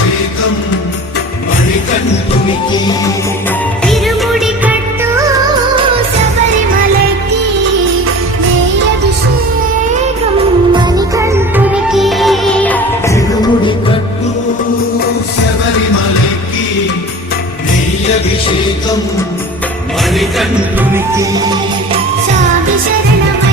అభిషేకం మణికంఠునికి ఇరుముడి కట్టు శబరిమలకి నెయ్యభిషేకం మణికంఠునికి ఇరుముడి కట్టు శబరిమలకి నెయ్యభిషేకం మణికంఠునికి స్వామి శరణమయ్యప్ప